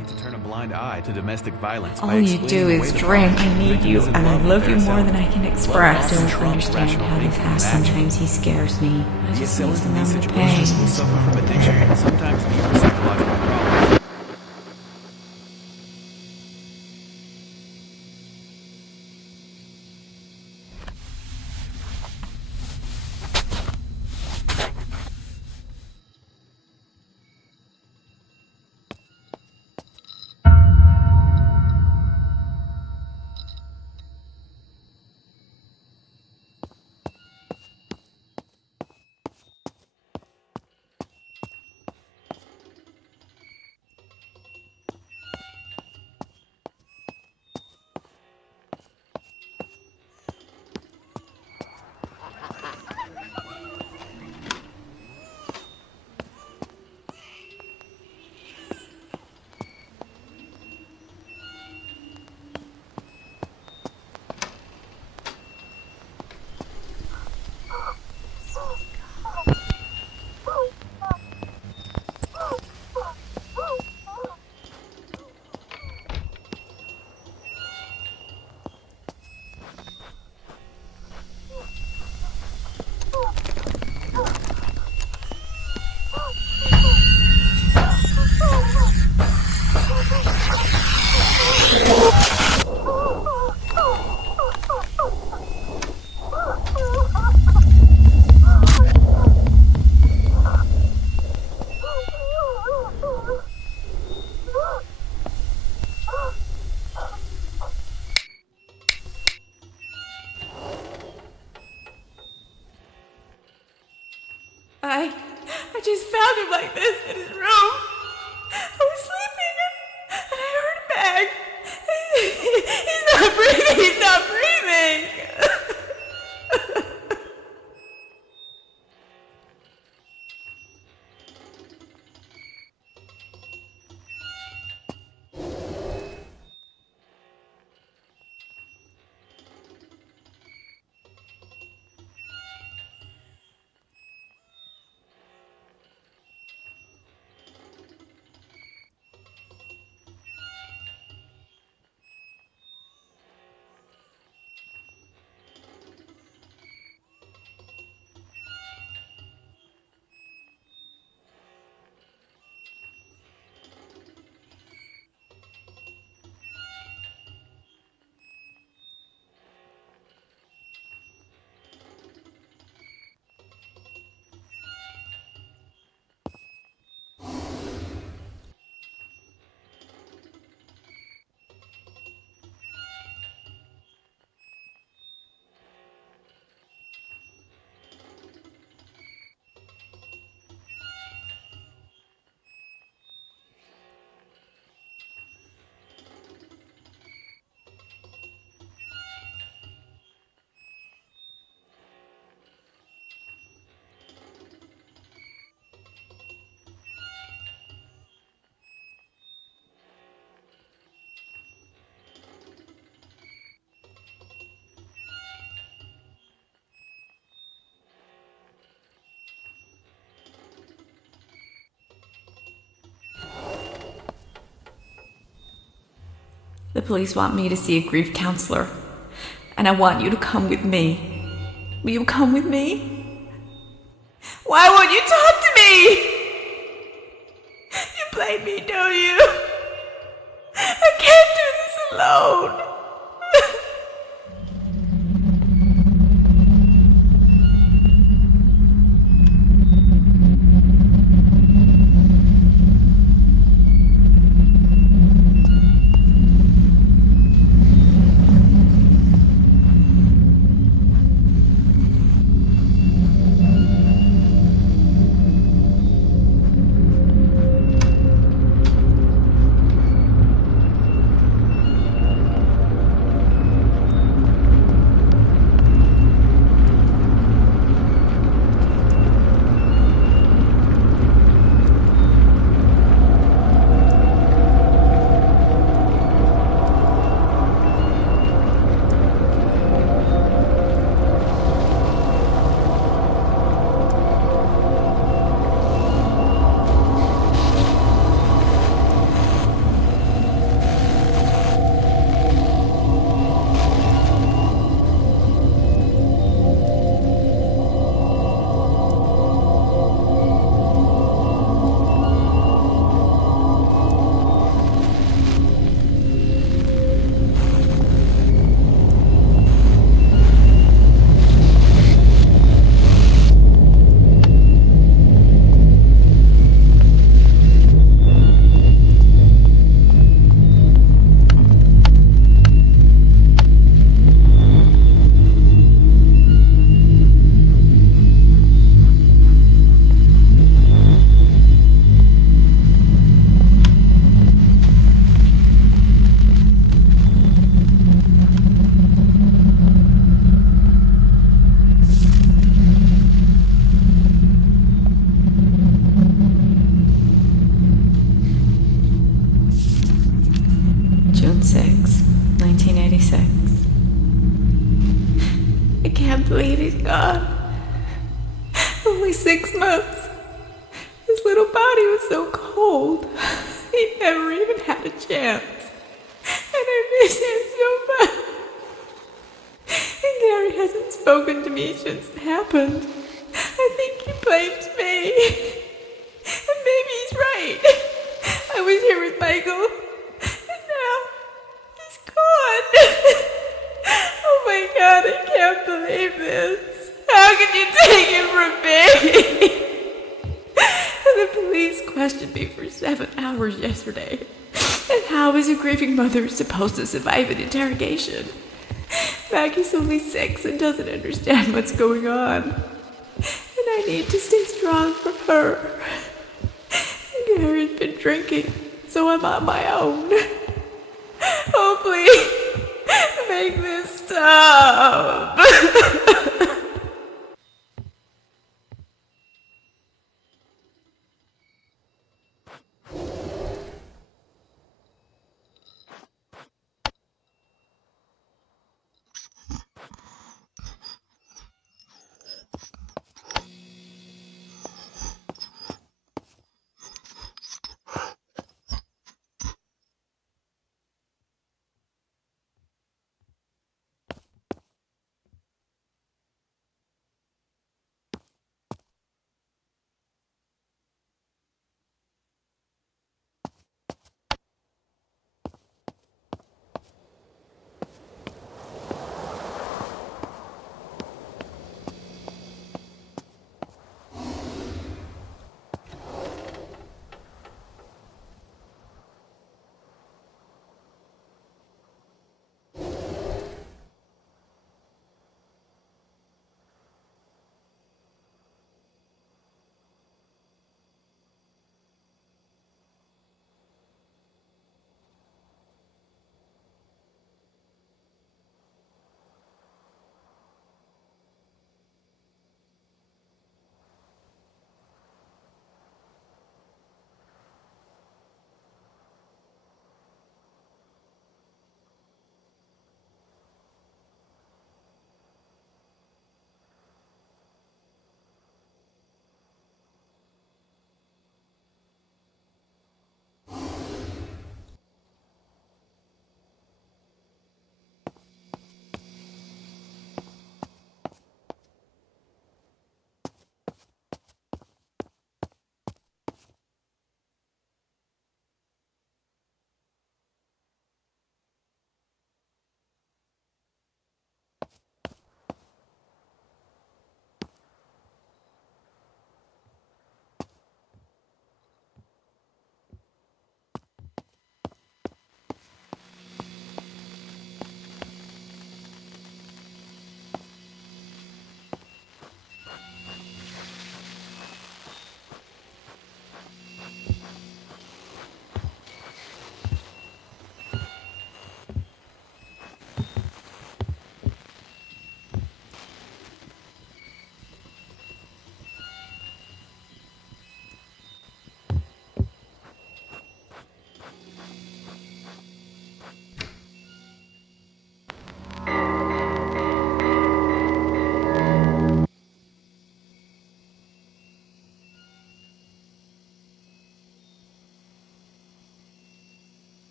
easy to turn a blind eye to domestic violence. All you do is drink. I need you, and I love you more than I can express. I don't understand how this acts. Sometimes he scares me. I just need to numb the pain. Will suffer from addiction and sometimes even psychological problems. I just found him like this in his room. I was sleeping and I heard a bang. He's not breathing. He's not breathing. The police want me to see a grief counselor, and I want you to come with me. Will you come with me? Why won't you talk to me? You blame me, don't you? I can't do this alone. can't believe he's gone. Only 6 months. His little body was so cold. He never even had a chance. And I miss him so much. And Gary hasn't spoken to me since it happened. I think he blames me. And maybe he's right. I was here with Michael. And now he's gone. Oh my God, I can't believe this. How could you take him from me? The police questioned me for 7 hours yesterday. And how is a grieving mother supposed to survive an interrogation? Maggie's only 6 and doesn't understand what's going on. And I need to stay strong for her. Gary's been drinking, so I'm on my own. Oh, please, make this stop.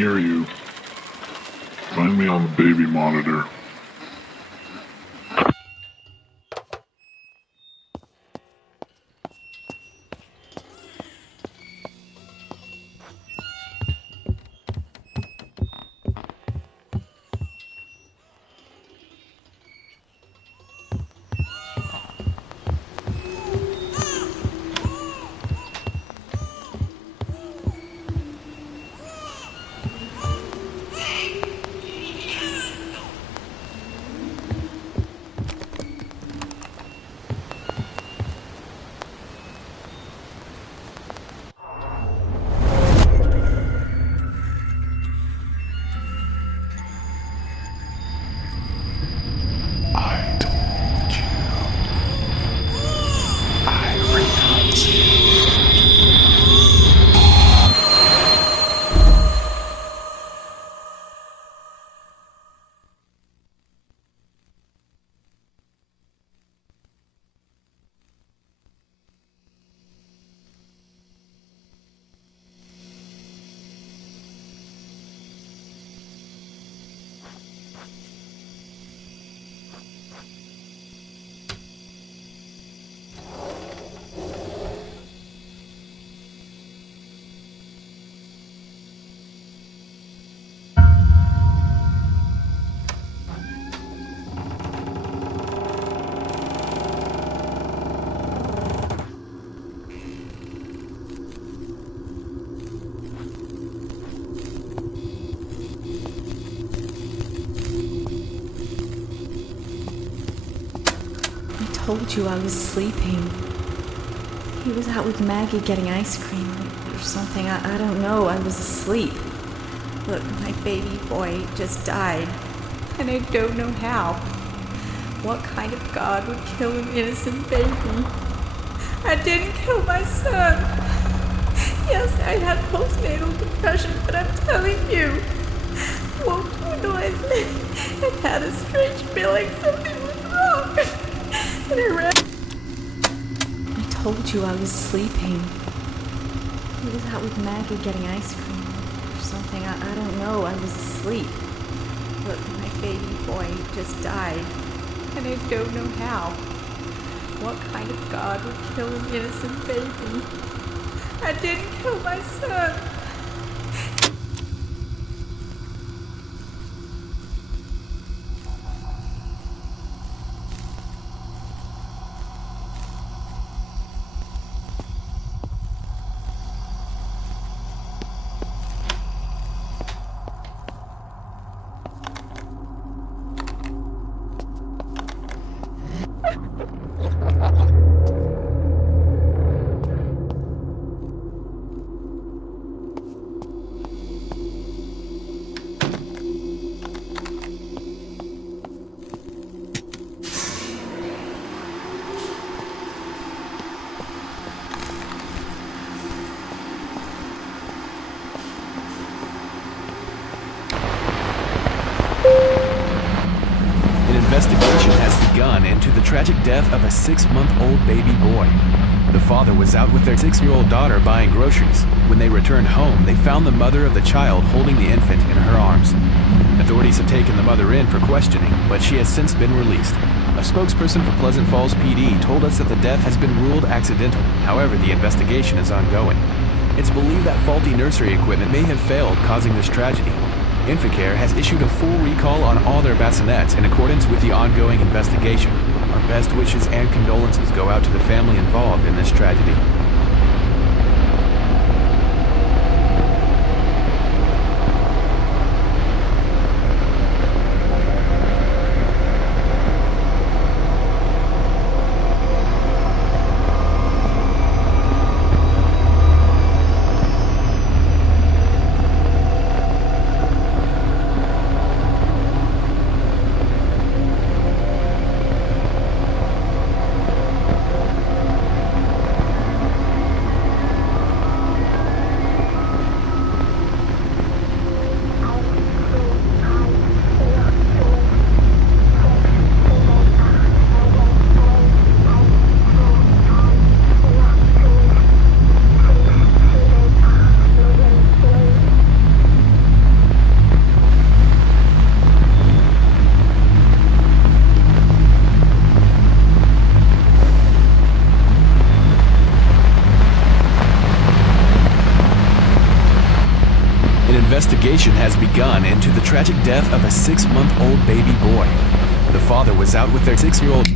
hear you. Find me on the baby monitor. I told you I was sleeping. He was out with Maggie getting ice cream or something. I don't know. I was asleep. Look, my baby boy just died, and I don't know how. What kind of God would kill an innocent baby? I didn't kill my son. Yes, I had postnatal depression, but I'm telling you, woke to a noise and had a strange feeling something was wrong. And I ran. I told you I was sleeping. He was out with Maggie getting ice cream or something. I don't know. I was asleep. Look, my baby boy just died, and I don't know how. What kind of God would kill an innocent baby? I didn't kill my son. Investigation has begun into the tragic death of a 6-month-old baby boy. The father was out with their 6-year-old daughter buying groceries. When they returned home, they found the mother of the child holding the infant in her arms. Authorities have taken the mother in for questioning, but she has since been released. A spokesperson for Pleasant Falls PD told us that the death has been ruled accidental. However, the investigation is ongoing. It's believed that faulty nursery equipment may have failed, causing this tragedy. Infliction has issued a full recall on all their bassinets in accordance with the ongoing investigation. Our best wishes and condolences go out to the family involved in this tragedy. investigation has begun into the tragic death of a 6-month-old baby boy. The father was out with their 6-year-old.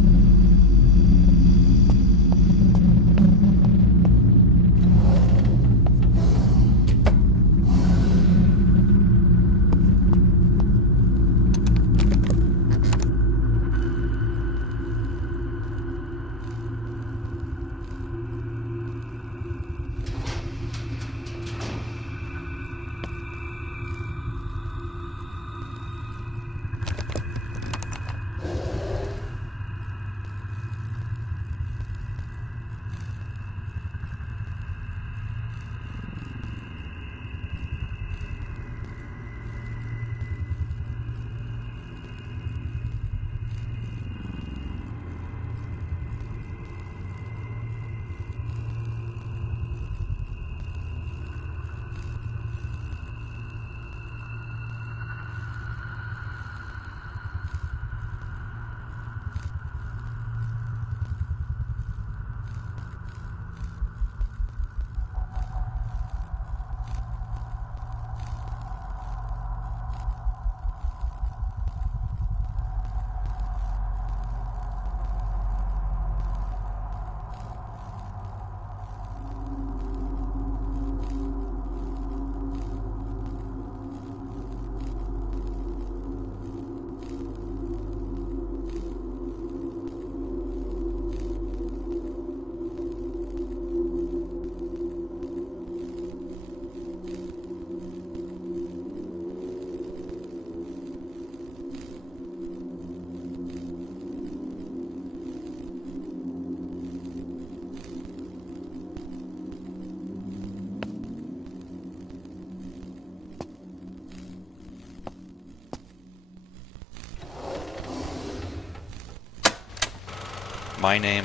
My name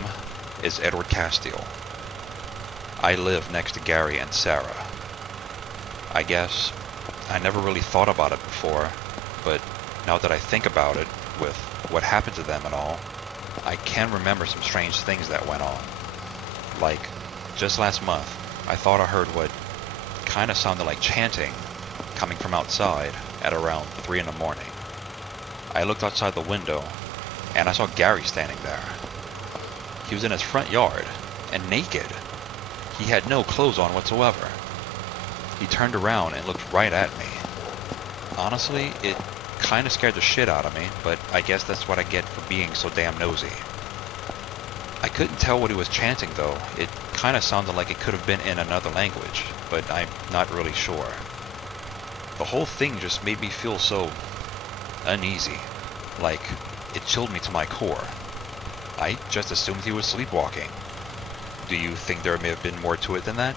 is Edward Castile. I live next to Gary and Sarah. I guess I never really thought about it before, but now that I think about it, with what happened to them and all, I can remember some strange things that went on. Like, just last month, I thought I heard what kind of sounded like chanting coming from outside at around 3 in the morning. I looked outside the window, and I saw Gary standing there. He was in his front yard, and naked. He had no clothes on whatsoever. He turned around and looked right at me. Honestly, it kind of scared the shit out of me, but I guess that's what I get for being so damn nosy. I couldn't tell what he was chanting though. It kind of sounded like it could have been in another language, but I'm not really sure. The whole thing just made me feel so uneasy, like it chilled me to my core. I just assumed he was sleepwalking. Do you think there may have been more to it than that?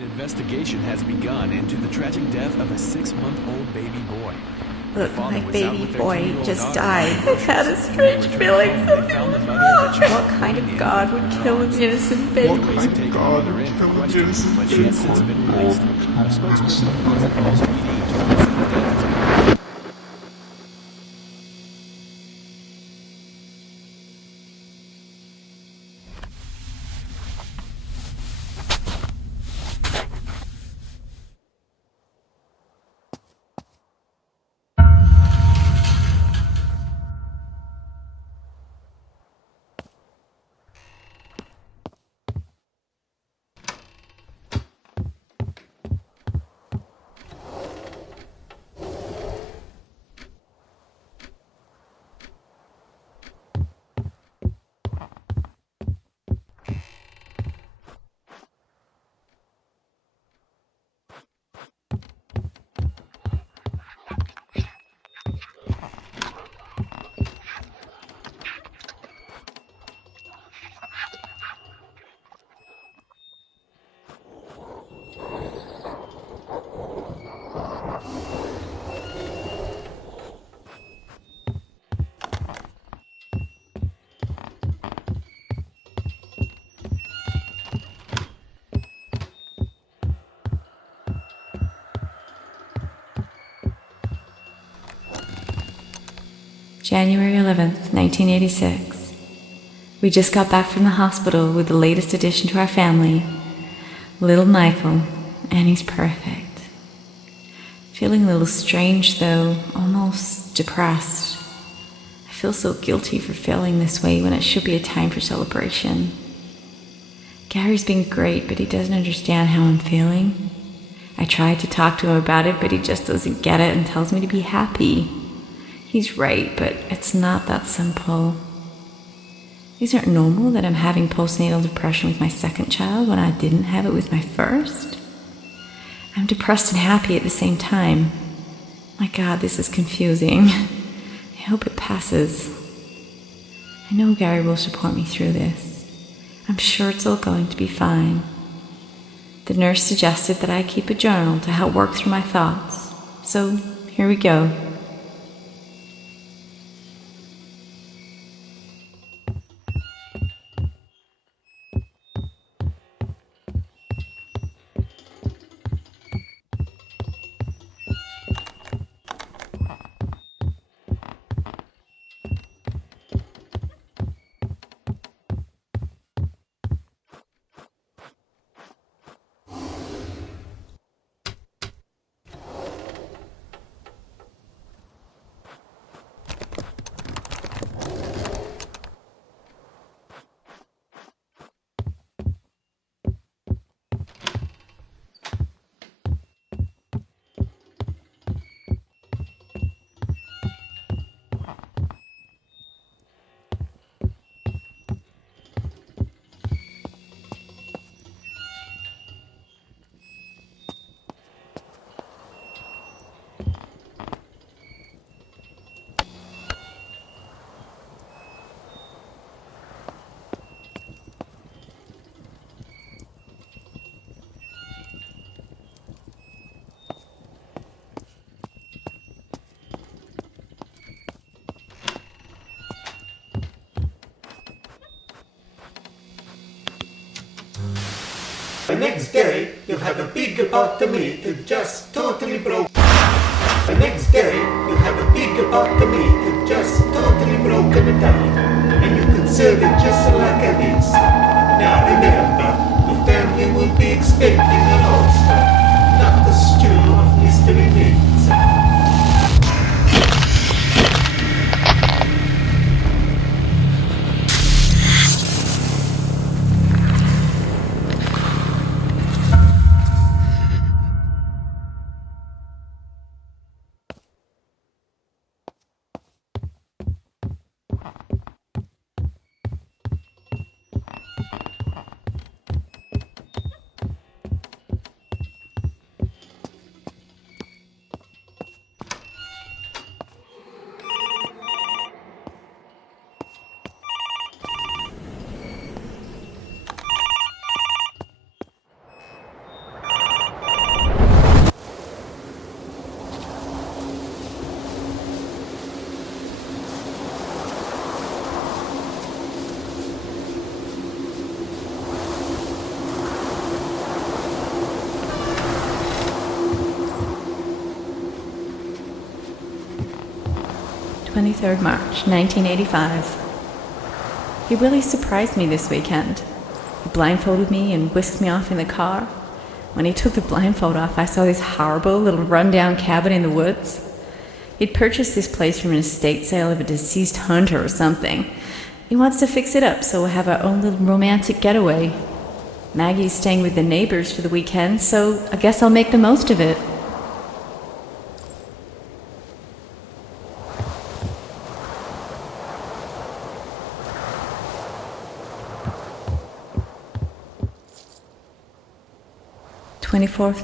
An investigation has begun into the tragic death of a 6-month-old baby boy. The Look, father my was out baby with their boy 2-year-old just daughter died. buying I had a groceries. strange When they feeling. returned home, they found the mother of the child What kind holding of the God infant would in her kill an arms. innocent baby? Police have taken the mother in for questioning, but she has since been released. A spokesperson for Pleasant Falls PD told us that the death has been January 11th, 1986. We just got back from the hospital with the latest addition to our family, little Michael, and he's perfect. Feeling a little strange though, almost depressed. I feel so guilty for feeling this way when it should be a time for celebration. Gary's been great, but he doesn't understand how I'm feeling. I tried to talk to him about it, but he just doesn't get it and tells me to be happy. He's right, but it's not that simple. Isn't it normal that I'm having postnatal depression with my second child when I didn't have it with my first? I'm depressed and happy at the same time. My God, this is confusing. I hope it passes. I know Gary will support me through this. I'm sure it's all going to be fine. The nurse suggested that I keep a journal to help work through my thoughts. So, here we go. The next day, you'll have a bigger pot to meat that just totally broke. The next day, you'll have a bigger pot to meat that just totally broken it down. And you can serve it just like a this. Now remember, the family will be expecting a lobster, not the stew of mystery meats. 23rd March, 1985. He really surprised me this weekend. He blindfolded me and whisked me off in the car. When he took the blindfold off, I saw this horrible little rundown cabin in the woods. He'd purchased this place from an estate sale of a deceased hunter or something. He wants to fix it up so we'll have our own little romantic getaway. Maggie's staying with the neighbors for the weekend, so I guess I'll make the most of it.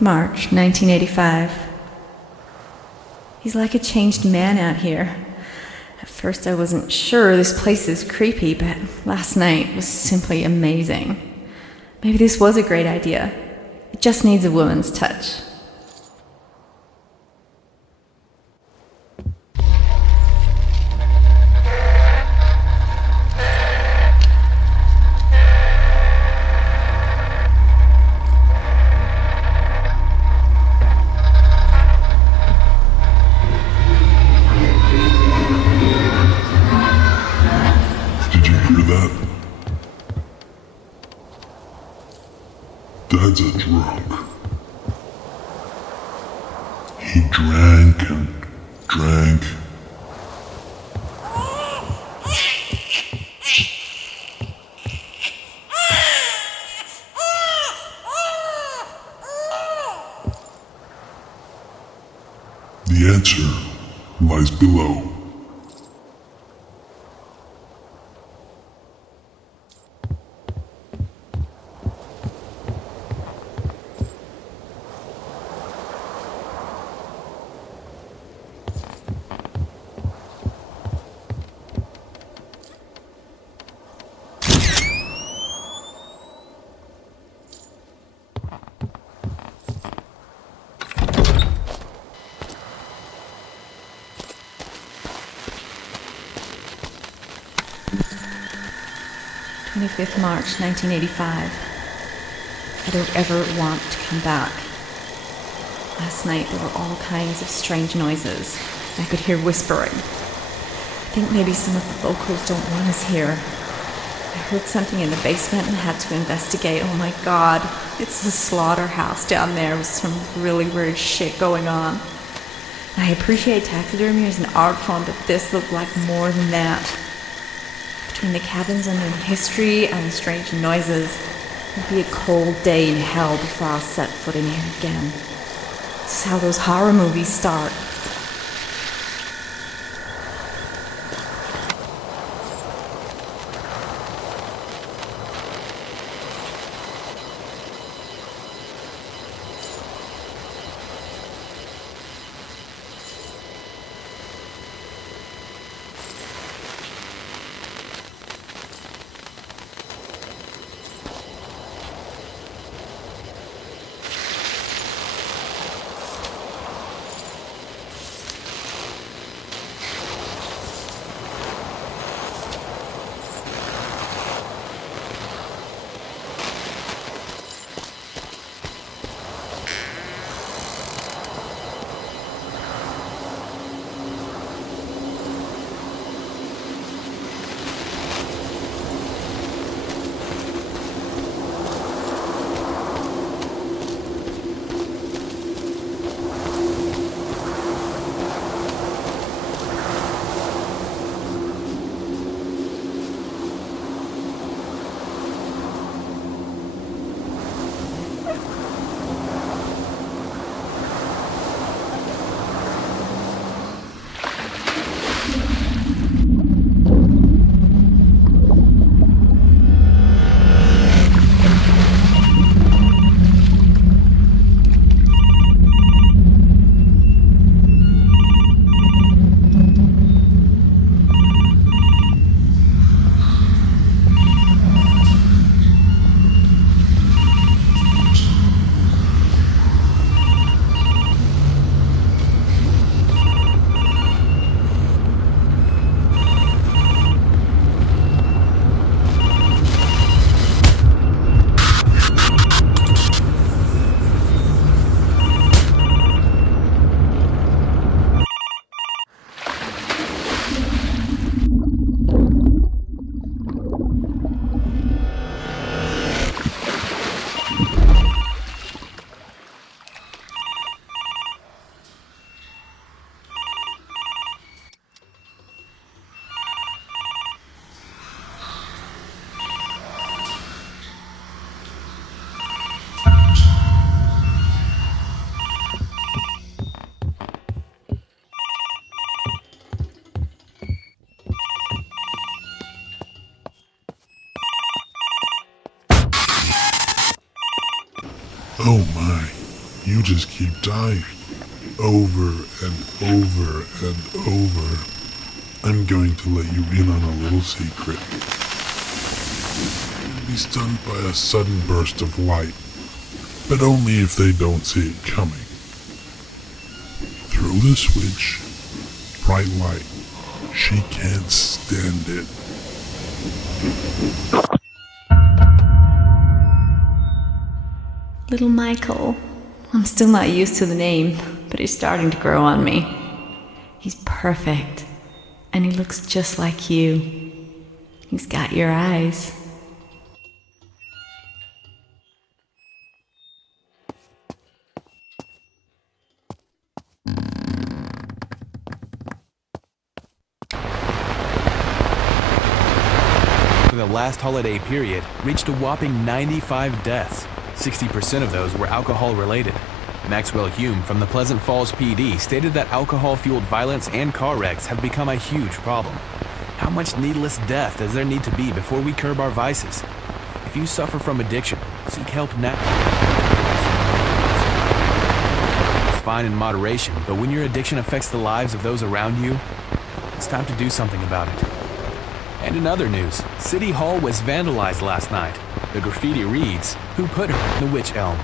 March 1985. He's like a changed man out here. At first I wasn't sure. This place is creepy, but last night was simply amazing. Maybe this was a great idea. It just needs a woman's touch. Did you hear that? Dad's a drunk. He drank and drank. The answer lies below. March 1985. I don't ever want to come back. Last night there were all kinds of strange noises. I could hear whispering. I think maybe some of the locals don't want us here. I heard something in the basement and had to investigate. Oh my god, it's a slaughterhouse down there with some really weird shit going on. I appreciate taxidermy as an art form, but this looked like more than that. Between the cabins and the history and the strange noises, it'd be a cold day in hell before I'll set foot in here again. This is how those horror movies start. Oh my, you just keep dying. Over and over and over. I'm going to let you in on a little secret. You'll be stunned by a sudden burst of light, but only if they don't see it coming. Throw the switch. Bright light. She can't stand it. Little Michael. I'm still not used to the name, but he's starting to grow on me. He's perfect, and he looks just like you. He's got your eyes. For the last holiday period, reached a whopping 95 deaths. 60% of those were alcohol-related. Maxwell Hume from the Pleasant Falls PD stated that alcohol-fueled violence and car wrecks have become a huge problem. How much needless death does there need to be before we curb our vices? If you suffer from addiction, seek help now. It's fine in moderation, but when your addiction affects the lives of those around you, it's time to do something about it. And in other news, City Hall was vandalized last night. The graffiti reads, "Who put her in the witch elm?"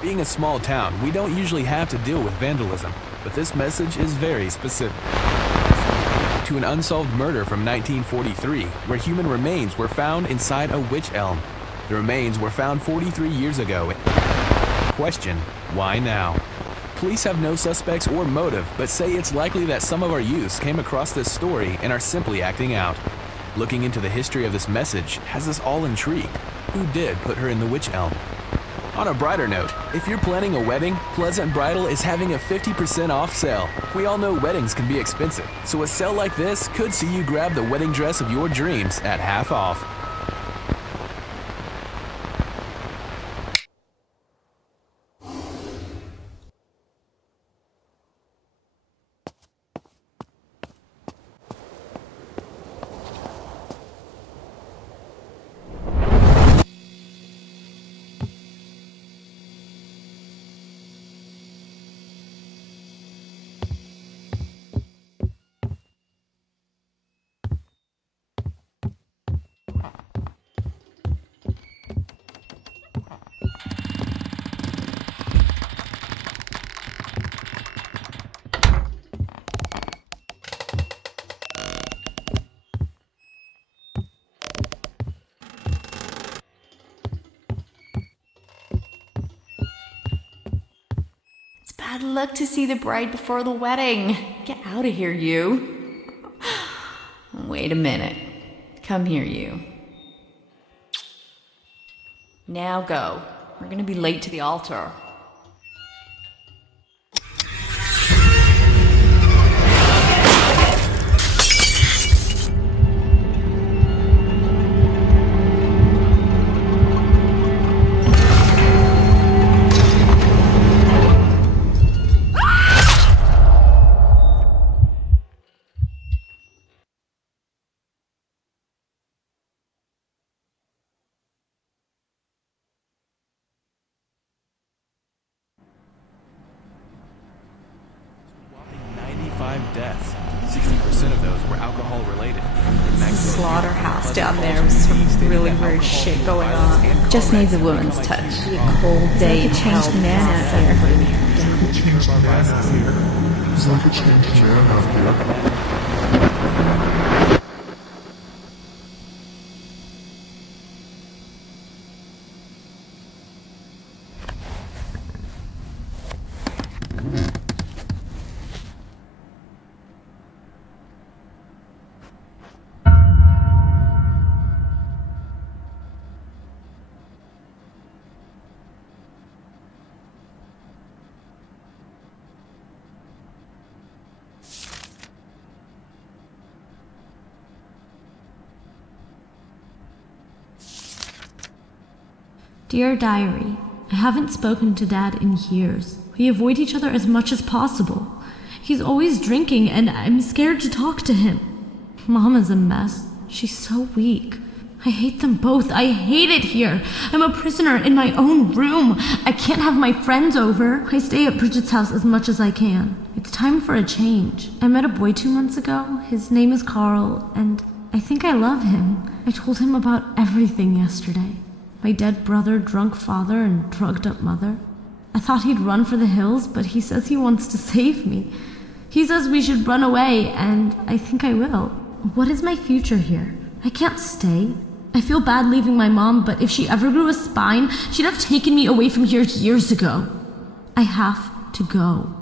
Being a small town, we don't usually have to deal with vandalism, but this message is very specific. To an unsolved murder from 1943, where human remains were found inside a witch elm. The remains were found 43 years ago. Question, why now? Police have no suspects or motive, but say it's likely that some of our youths came across this story and are simply acting out. Looking into the history of this message has us all intrigued. Who did put her in the witch elm? On a brighter note, if you're planning a wedding, Pleasant Bridal is having a 50% off sale. We all know weddings can be expensive, so a sale like this could see you grab the wedding dress of your dreams at half off. Bad luck to see the bride before the wedding. Get out of here, you. Wait a minute. Come here, you. Now go. We're gonna be late to the altar. Deaths. 60% of those were alcohol related. Slaughterhouse down there with some really weird shit going on. Just needs a woman's touch. Be a cold day to change the man out here. It's like a changed man out here. Dear Diary, I haven't spoken to Dad in years. We avoid each other as much as possible. He's always drinking and I'm scared to talk to him. Mom is a mess. She's so weak. I hate them both. I hate it here. I'm a prisoner in my own room. I can't have my friends over. I stay at Bridget's house as much as I can. It's time for a change. I met a boy 2 months ago. His name is Carl, and I think I love him. I told him about everything yesterday. My dead brother, drunk father, and drugged up mother. I thought he'd run for the hills, but he says he wants to save me. He says we should run away, and I think I will. What is my future here? I can't stay. I feel bad leaving my mom, but if she ever grew a spine, she'd have taken me away from here years ago. I have to go.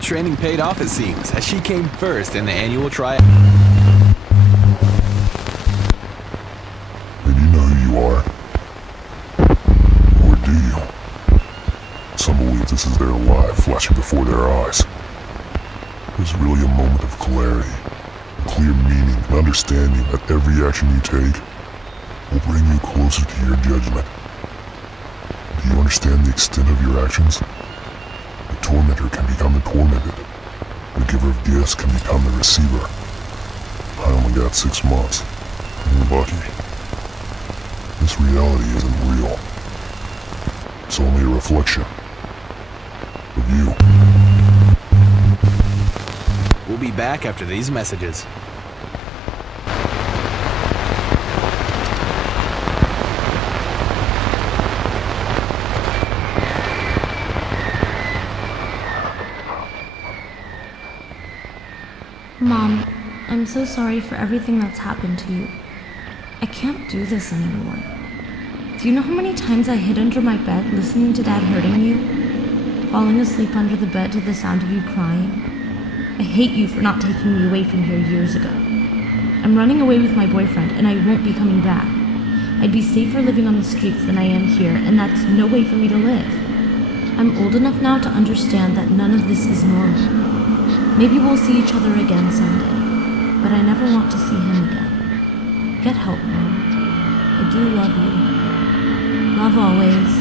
That training paid off, it seems, as she came first in the annual trial. And you know who you are? Or do you? Some believe this is their life flashing before their eyes. There's really a moment of clarity, a clear meaning and understanding that every action you take will bring you closer to your judgment. Do you understand the extent of your actions? The tormentor can become the tormented. The giver of gifts can become the receiver. I only got 6 months. I'm lucky. This reality isn't real. It's only a reflection of you. We'll be back after these messages. Mom, I'm so sorry for everything that's happened to you. I can't do this anymore. Do you know how many times I hid under my bed listening to Dad hurting you? Falling asleep under the bed to the sound of you crying? I hate you for not taking me away from here years ago. I'm running away with my boyfriend and I won't be coming back. I'd be safer living on the streets than I am here, and that's no way for me to live. I'm old enough now to understand that none of this is normal. Maybe we'll see each other again someday, but I never want to see him again. Get help, Mom. I do love you. Love always.